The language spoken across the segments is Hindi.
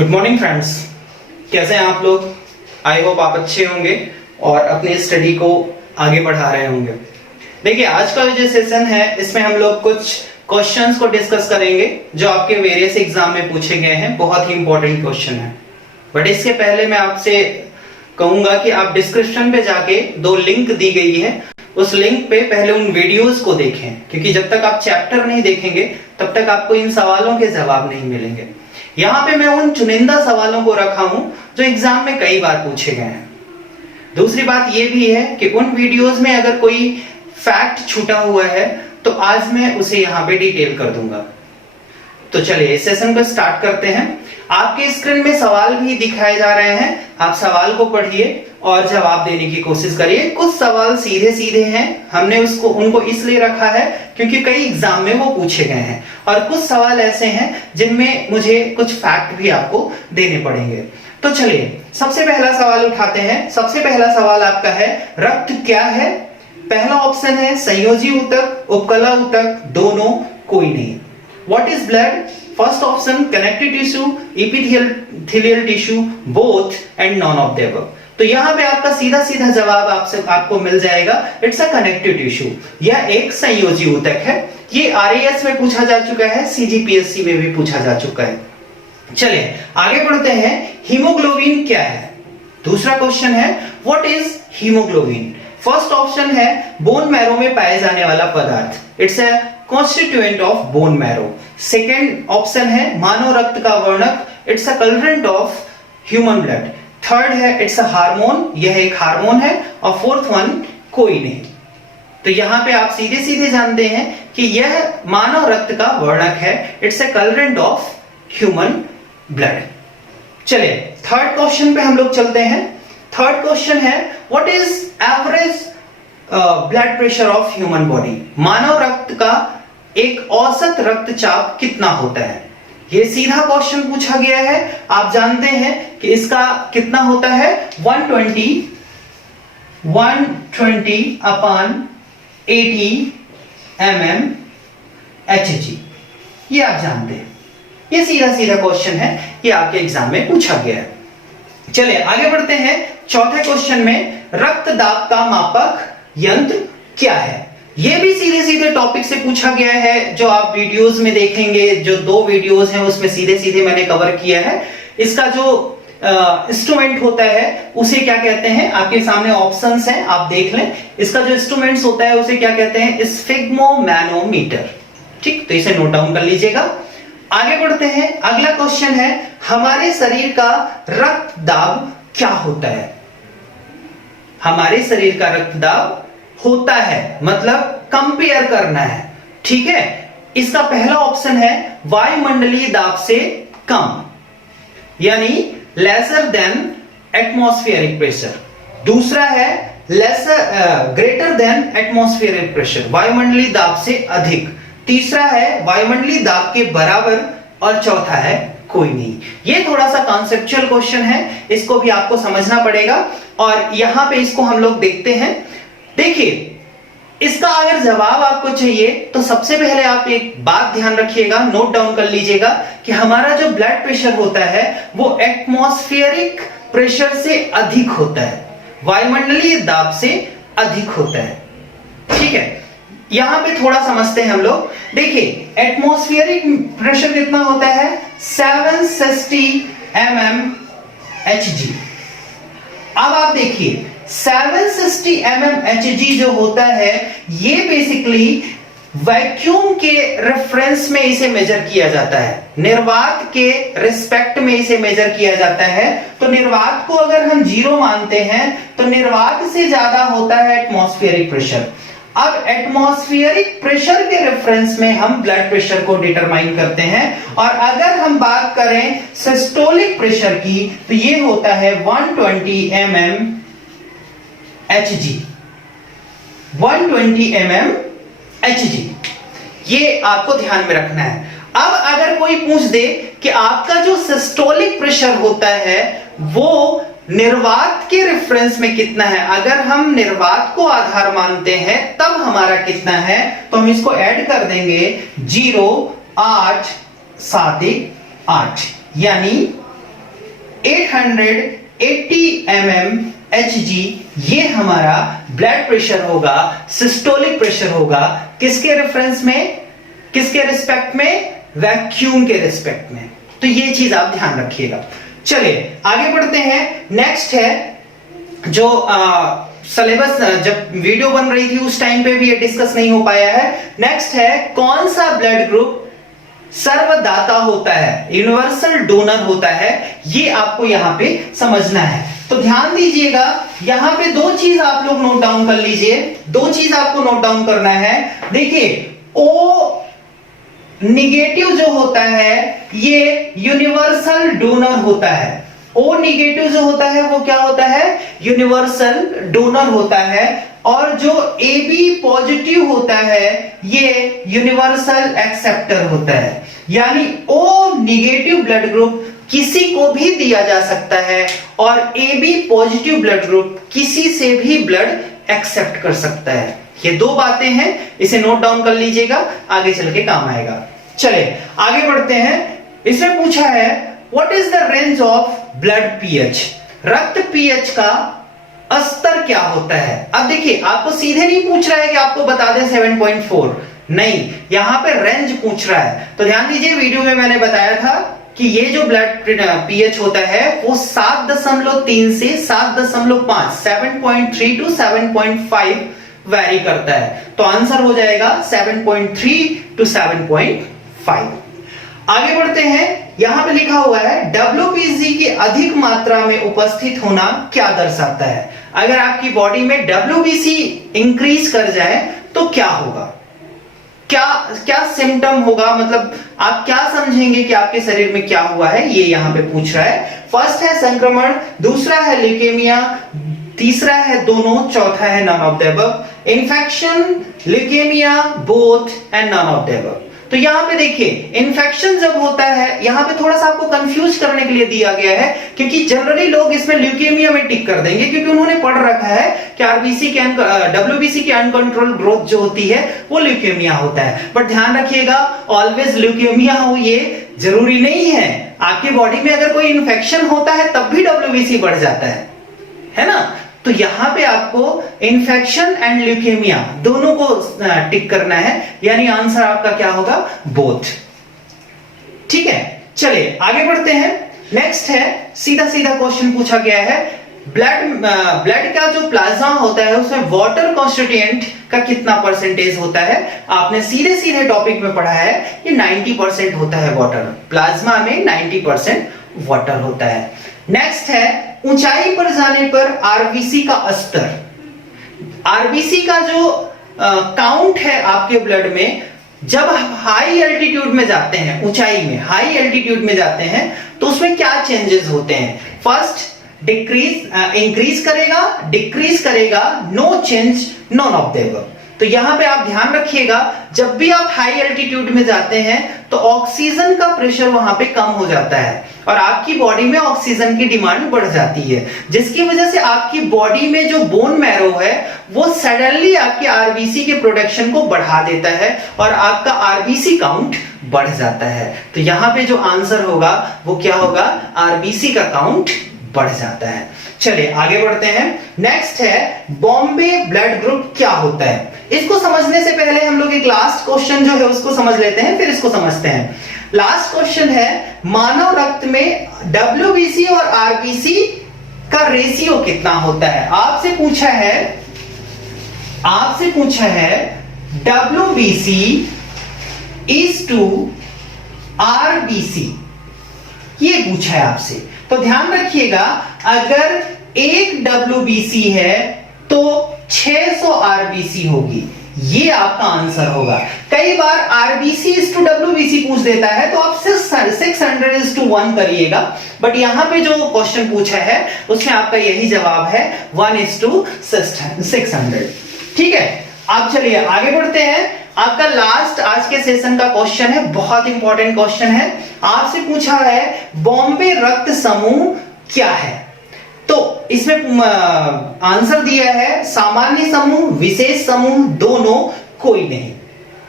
गुड मॉर्निंग फ्रेंड्स, कैसे हैं आप लोग। आई होप आप अच्छे होंगे और अपनी स्टडी को आगे बढ़ा रहे होंगे। देखिए, आज का जो सेशन है इसमें हम लोग कुछ क्वेश्चंस को डिस्कस करेंगे जो आपके वेरियस एग्जाम में पूछे गए हैं। बहुत ही इंपॉर्टेंट क्वेश्चन है। बट इसके पहले मैं आपसे कहूंगा कि आप डिस्क्रिप्शन पे जाके 2 लिंक दी गई है, उस लिंक पे पहले उन वीडियोस को देखें, क्योंकि जब तक आप चैप्टर नहीं देखेंगे तब तक आपको इन सवालों के जवाब नहीं मिलेंगे। यहाँ पे मैं उन चुनिंदा सवालों को रखा हूं जो एग्जाम में कई बार पूछे गए हैं। दूसरी बात यह भी है कि उन वीडियोस में अगर कोई फैक्ट छूटा हुआ है तो आज मैं उसे यहाँ पे डिटेल कर दूंगा। तो चलिए इस सेशन को स्टार्ट करते हैं। आपके स्क्रीन में सवाल भी दिखाए जा रहे हैं, आप सवाल को पढ़िए और जवाब देने की कोशिश करिए। कुछ सवाल सीधे सीधे हैं, हमने उनको इसलिए रखा है क्योंकि कई एग्जाम में वो पूछे गए हैं, और कुछ सवाल ऐसे हैं जिनमें मुझे कुछ फैक्ट भी आपको देने पड़ेंगे। तो चलिए सबसे पहला सवाल उठाते हैं। सबसे पहला सवाल आपका है, रक्त क्या है। पहला ऑप्शन है संयोजी ऊतक, उपकला ऊतक, दोनों, कोई नहीं। What is blood. First option connective tissue, epithelial tissue, both and non of the above. तो यहां पे आपका सीधा सीधा जवाब आपको मिल जाएगा, इट्स अ कनेक्टिव टिश्यू। यह एक संयोजी ऊतक है। ये आरएएस में पूछा जा चुका है, सीजीपीएससी में भी पूछा जा चुका है। चलिए आगे बढ़ते हैं। हीमोग्लोबिन क्या है। दूसरा क्वेश्चन है, what is haemoglobin. First option है बोन मैरो में पाए जाने वाला पदार्थ, it's a constituent of bone marrow. Second option है मानव रक्त का वर्णक, it's a colourant of human blood. Third है इट्स अ हार्मोन, यह एक हार्मोन है। और फोर्थ वन कोई नहीं। तो यहां पे आप सीधे सीधे जानते हैं कि यह मानव रक्त का वर्णक है, it's a colourant of human blood. चलिए थर्ड क्वेश्चन पे हम लोग चलते हैं। थर्ड क्वेश्चन है, what is average blood pressure of human body. मानव रक्त का एक औसत रक्तचाप कितना होता है। ये सीधा क्वेश्चन पूछा गया है। आप जानते हैं कि इसका कितना होता है, 120 upon 80 mmHg। ये आप जानते हैं, ये सीधा सीधा क्वेश्चन है, ये आपके एग्जाम में पूछा गया है। चलिए आगे बढ़ते हैं। चौथे क्वेश्चन में, रक्त दाब का मापक यंत्र क्या है। यह भी सीधे सीधे टॉपिक से पूछा गया है, जो आप वीडियोस में देखेंगे। जो 2 वीडियोस हैं उसमें सीधे सीधे मैंने कवर किया है। इसका जो इंस्ट्रूमेंट होता है उसे क्या कहते हैं, आपके सामने ऑप्शंस हैं, आप देख लें। इसका जो इंस्ट्रूमेंट्स होता है उसे क्या कहते हैं, स्फिग्मोमैनोमीटर। ठीक, तो इसे नोट डाउन कर लीजिएगा। आगे बढ़ते हैं। अगला क्वेश्चन है, हमारे शरीर का रक्त दाब क्या होता है। हमारे शरीर का रक्त दाब होता है, मतलब कंपेयर करना है। ठीक है, इसका पहला ऑप्शन है वायुमंडलीय दाब से कम, यानी लेसर देन एटमॉस्फेरिक प्रेशर। दूसरा है ग्रेटर देन एटमॉस्फेरिक प्रेशर, वायुमंडलीय दाब से अधिक। तीसरा है वायुमंडलीय दाब के बराबर, और चौथा है कोई नहीं। ये थोड़ा सा कॉन्सेप्चुअल क्वेश्चन है, इसको भी आपको समझना पड़ेगा। और यहां पे इसको हम लोग देखते हैं। देखिए, इसका अगर जवाब आपको चाहिए तो सबसे पहले आप एक बात ध्यान रखिएगा, नोट डाउन कर लीजिएगा कि हमारा जो ब्लड प्रेशर होता है वो एटमॉस्फेरिक प्रेशर से अधिक होता है, वायुमंडलीय दाब से अधिक होता है। ठीक है, यहां पे थोड़ा समझते हैं हम लोग। देखिए, एटमॉस्फेरिक प्रेशर कितना होता है, 760 mmHg। अब आप देखिए 760 mmHg जो होता है, ये बेसिकली वैक्यूम के रेफरेंस में इसे मेजर किया जाता है, निर्वात के रिस्पेक्ट में इसे मेजर किया जाता है। तो निर्वात को अगर हम 0 मानते हैं तो निर्वात से ज्यादा होता है एटमॉस्फेरिक प्रेशर। अब एटमॉस्फेरिक प्रेशर के रेफरेंस में हम ब्लड प्रेशर को डिटरमाइन करते हैं। और अगर हम बात करें सिस्टोलिक प्रेशर की तो ये होता है 120 mmHg। 120 mmHg, ये आपको ध्यान में रखना है। अब अगर कोई पूछ दे कि आपका जो सिस्टोलिक प्रेशर होता है वो निर्वात के रेफरेंस में कितना है, अगर हम निर्वात को आधार मानते हैं तब हमारा कितना है, तो हम इसको ऐड कर देंगे 0, 8, 7, 8, यानी 880 mm Hg, ये हमारा ब्लड प्रेशर होगा, सिस्टोलिक प्रेशर होगा। किसके रेफरेंस में, किसके रिस्पेक्ट में? वैक्यूम के रिस्पेक्ट में। तो ये चीज आप ध्यान रखिएगा। चलिए आगे बढ़ते हैं। नेक्स्ट है जो सिलेबस जब वीडियो बन रही थी उस टाइम पे भी ये डिस्कस नहीं हो पाया है। नेक्स्ट है कौन सा ब्लड ग्रुप सर्वदाता होता है, यूनिवर्सल डोनर होता है, ये आपको यहां पे समझना है। तो ध्यान दीजिएगा, यहां पे दो चीज आप लोग नोट डाउन कर लीजिए, दो चीज आपको नोट डाउन करना है। देखिए ओ निगेटिव जो होता है ये यूनिवर्सल डोनर होता है। ओ निगेटिव जो होता है वो क्या होता है? यूनिवर्सल डोनर होता है। और जो AB पॉजिटिव होता है ये यूनिवर्सल एक्सेप्टर होता है। यानी O निगेटिव ब्लड ग्रुप किसी को भी दिया जा सकता है और AB पॉजिटिव ब्लड ग्रुप किसी से भी ब्लड एक्सेप्ट कर सकता है। ये दो बातें हैं, इसे नोट डाउन कर लीजिएगा, आगे चल के काम आएगा। चले आगे बढ़ते हैं। इसमें पूछा है what is the range of blood pH, रक्त पीएच का स्तर क्या होता है। अब देखिए आपको सीधे नहीं पूछ रहा है कि आपको बता दें 7.4, नहीं, यहां पे रेंज पूछ रहा है। तो ध्यान दीजिए, वीडियो में मैंने बताया था कि ये जो ब्लड पीएच होता है वो 7.3 से 7.5, 7.3 टू 7.5 वैरी करता है। तो आंसर हो जाएगा 7.3 टू 7.5। आगे बढ़ते हैं। यहां पे लिखा हुआ है WBC की अधिक मात्रा में उपस्थित होना क्या दर्शाता है। अगर आपकी बॉडी में WBC इंक्रीज कर जाए तो क्या होगा, क्या क्या सिम्टम होगा, मतलब आप क्या समझेंगे कि आपके शरीर में क्या हुआ है, ये यहां पे पूछ रहा है। फर्स्ट है संक्रमण, दूसरा है ल्यूकेमिया, तीसरा है दोनों, चौथा है none of the above. Infection, leukaemia, both and none of the above. तो यहां पे देखिए इन्फेक्शन जब होता है, यहां पे थोड़ा सा आपको कंफ्यूज करने के लिए दिया गया है, क्योंकि जनरली लोग इसमें ल्यूकेमिया में टिक कर देंगे क्योंकि उन्होंने पढ़ रखा है कि आरबीसी के WBC की अनकंट्रोल ग्रोथ जो होती है वो ल्यूकेमिया होता है। बट ध्यान रखिएगा ऑलवेज ल्यूकेमिया हो ये जरूरी नहीं है। आपकी बॉडी में अगर कोई इन्फेक्शन होता है तब भी WBC बढ़ जाता है ना। तो यहां पे आपको इन्फेक्शन एंड ल्यूकेमिया दोनों को टिक करना है, यानी आंसर आपका क्या होगा? बोथ। ठीक है, चलिए आगे बढ़ते हैं। नेक्स्ट है सीधा सीधा क्वेश्चन पूछा गया है, ब्लड का जो प्लाज्मा होता है उसमें वाटर कॉन्स्टिट्यूएंट का कितना परसेंटेज होता है। आपने सीधे सीधे टॉपिक में पढ़ा है ये 90% होता है वाटर, प्लाज्मा में 90% वाटर होता है। नेक्स्ट है ऊंचाई पर जाने पर आरबीसी का स्तर, आरबीसी का जो काउंट है आपके ब्लड में, जब हाई एल्टीट्यूड में जाते हैं, ऊंचाई में हाई एल्टीट्यूड में जाते हैं तो उसमें क्या चेंजेस होते हैं। फर्स्ट डिक्रीज, इंक्रीज करेगा, डिक्रीज करेगा, no change, none of the above. तो यहां पे आप ध्यान रखिएगा, जब भी आप हाई एल्टीट्यूड में जाते हैं तो ऑक्सीजन का प्रेशर वहां पे कम हो जाता है और आपकी बॉडी में ऑक्सीजन की डिमांड बढ़ जाती है, जिसकी वजह से आपकी बॉडी में जो बोन मैरो है वो सडनली आपके आरबीसी के प्रोडक्शन को बढ़ा देता है और आपका आरबीसी काउंट बढ़ जाता है। तो यहां पे जो आंसर होगा वो क्या होगा? आरबीसी का काउंट बढ़ जाता है। चलिए आगे बढ़ते हैं। नेक्स्ट है बॉम्बे ब्लड ग्रुप क्या होता है। इसको समझने से पहले हम लोग एक लास्ट क्वेश्चन जो है उसको समझ लेते हैं, फिर इसको समझते हैं। लास्ट क्वेश्चन है मानव रक्त में WBC और RBC का रेशियो कितना होता है। आपसे पूछा है WBC is to RBC, ये पूछा है आपसे। तो ध्यान रखिएगा, अगर एक WBC है तो 600 RBC होगी, ये आपका आंसर होगा। कई बार RBC is to WBC पूछ देता है तो आप 600 is to 1 करिएगा, बट यहां पे जो क्वेश्चन पूछा है उसमें आपका यही जवाब है 1 is to 600। ठीक है, आप चलिए आगे बढ़ते हैं। आपका लास्ट आज के सेशन का क्वेश्चन है, बहुत इंपॉर्टेंट क्वेश्चन है। आपसे पूछा है बॉम्बे रक्त समूह क्या है। तो इसमें आंसर दिया है सामान्य समूह, विशेष समूह, दोनों, कोई नहीं।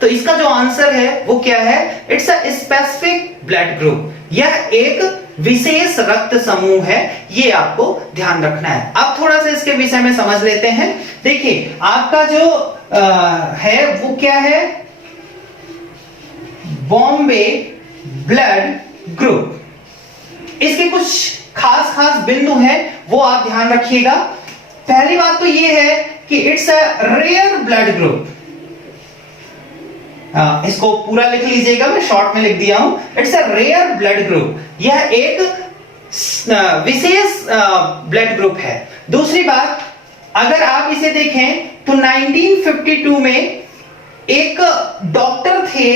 तो इसका जो आंसर है वो क्या है? It's a specific blood group, यह एक विशेष रक्त समूह है, ये आपको ध्यान रखना है। अब थोड़ा सा इसके विषय में समझ लेते हैं। देखिए आपका जो है वो क्या है, बॉम्बे ब्लड ग्रुप। इसके कुछ खास बिंदु हैं, वो आप ध्यान रखिएगा। पहली बात तो ये है कि it's a rare blood group. इसको पूरा लिख लीजिएगा, मैं शॉर्ट में लिख दिया हूं। It's a rare blood group, यह एक विशेष ब्लड ग्रुप है। दूसरी बात, अगर आप इसे देखें तो 1952 में एक डॉक्टर थे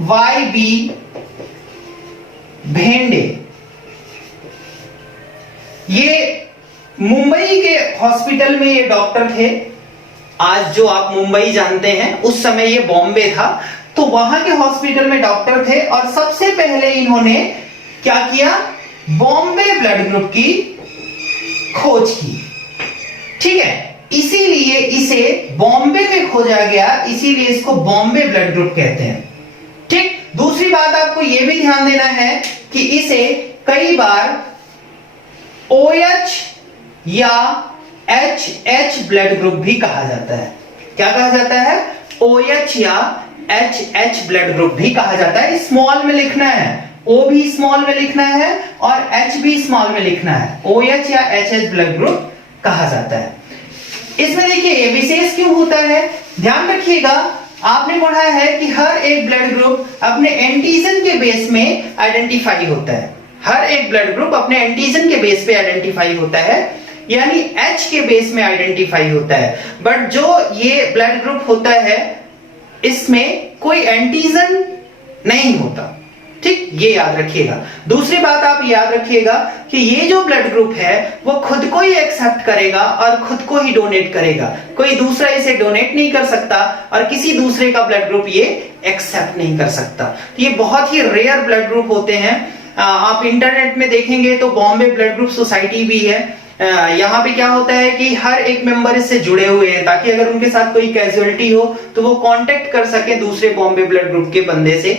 वाई.बी. भेंडे, ये मुंबई के हॉस्पिटल में ये डॉक्टर थे। आज जो आप मुंबई जानते हैं, उस समय ये बॉम्बे था। तो वहां के हॉस्पिटल में डॉक्टर थे और सबसे पहले इन्होंने क्या किया, बॉम्बे ब्लड ग्रुप की खोज की। ठीक है, इसीलिए इसे बॉम्बे में खोजा गया, इसीलिए इसको बॉम्बे ब्लड ग्रुप कहते हैं। ठीक, दूसरी बात आपको यह भी ध्यान देना है कि इसे कई बार OH या HH ब्लड ग्रुप भी कहा जाता है। क्या कहा जाता है, OH या HH ब्लड ग्रुप भी कहा जाता है। स्मॉल में लिखना है, O भी स्मॉल में लिखना है और H भी स्मॉल में लिखना है। OH या HH ब्लड ग्रुप कहा जाता है। इसमें देखिए ये विशेष क्यों होता है, ध्यान रखिएगा। आपने पढ़ा है कि हर एक ब्लड ग्रुप अपने एंटीजन के बेस में आइडेंटिफाई होता है। हर एक ब्लड ग्रुप अपने एंटीजन के बेस पे आइडेंटिफाई होता है, यानी H के बेस में आइडेंटिफाई होता है। बट जो ये ब्लड ग्रुप होता है, इसमें कोई एंटीजन नहीं होता। ठीक, ये याद रखिएगा। दूसरी बात आप याद रखिएगा कि ये जो ब्लड ग्रुप है वो खुद को ही एक्सेप्ट करेगा और खुद को ही डोनेट करेगा। कोई दूसरा इसे डोनेट नहीं कर सकता और किसी दूसरे का ब्लड ग्रुप ये एक्सेप्ट नहीं कर सकता। ये बहुत ही रेयर ब्लड ग्रुप होते हैं। आप इंटरनेट में देखेंगे तो बॉम्बे ब्लड ग्रुप सोसाइटी भी है। यहाँ पे क्या होता है कि हर एक मेंबर इससे जुड़े हुए हैं, ताकि अगर उनके साथ कोई कैजुअलिटी हो तो वो कांटेक्ट कर सके दूसरे बॉम्बे ब्लड ग्रुप के बंदे से,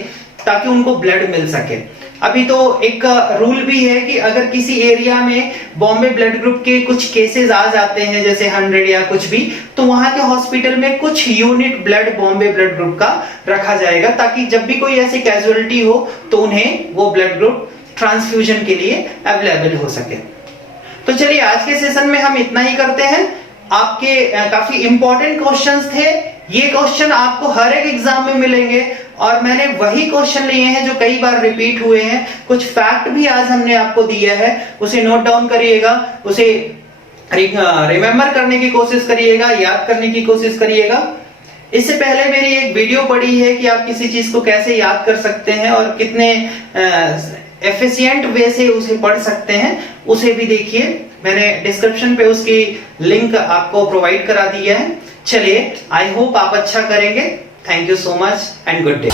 ताकि उनको ब्लड मिल सके। अभी तो एक रूल भी है कि अगर किसी एरिया में बॉम्बे ब्लड ग्रुप के कुछ केसेस आ जाते हैं, जैसे 100 या कुछ भी, तो वहां के हॉस्पिटल में कुछ unit blood Bombay blood group का रखा जाएगा, ताकि जब भी कोई ऐसी कैजुअलिटी हो तो उन्हें वो ब्लड ग्रुप ट्रांसफ्यूजन के लिए अवेलेबल हो सके। तो चलिए आज के सेशन में हम इतना ही करते हैं। आपके काफी इंपॉर्टेंट क्वेश्चंस थे। ये क्वेश्चन आपको हर एक एग्जाम में मिलेंगे और मैंने वही क्वेश्चन लिए हैं जो कई बार रिपीट हुए हैं। कुछ फैक्ट भी आज हमने आपको दिया है, उसे नोट डाउन करिएगा, उसे रिमेंबर करने की कोशिश करिएगा, याद करने की कोशिश करिएगा। इससे पहले मेरी एक वीडियो पड़ी है कि आप किसी चीज को कैसे याद कर सकते हैं और कितने एफिशिएंट वे से उसे पढ़ सकते हैं, उसे भी देखिए। मैंने डिस्क्रिप्शन पे उसकी लिंक आपको प्रोवाइड करा दिया है। चलिए, आई होप आप अच्छा करेंगे। Thank you so much and good day.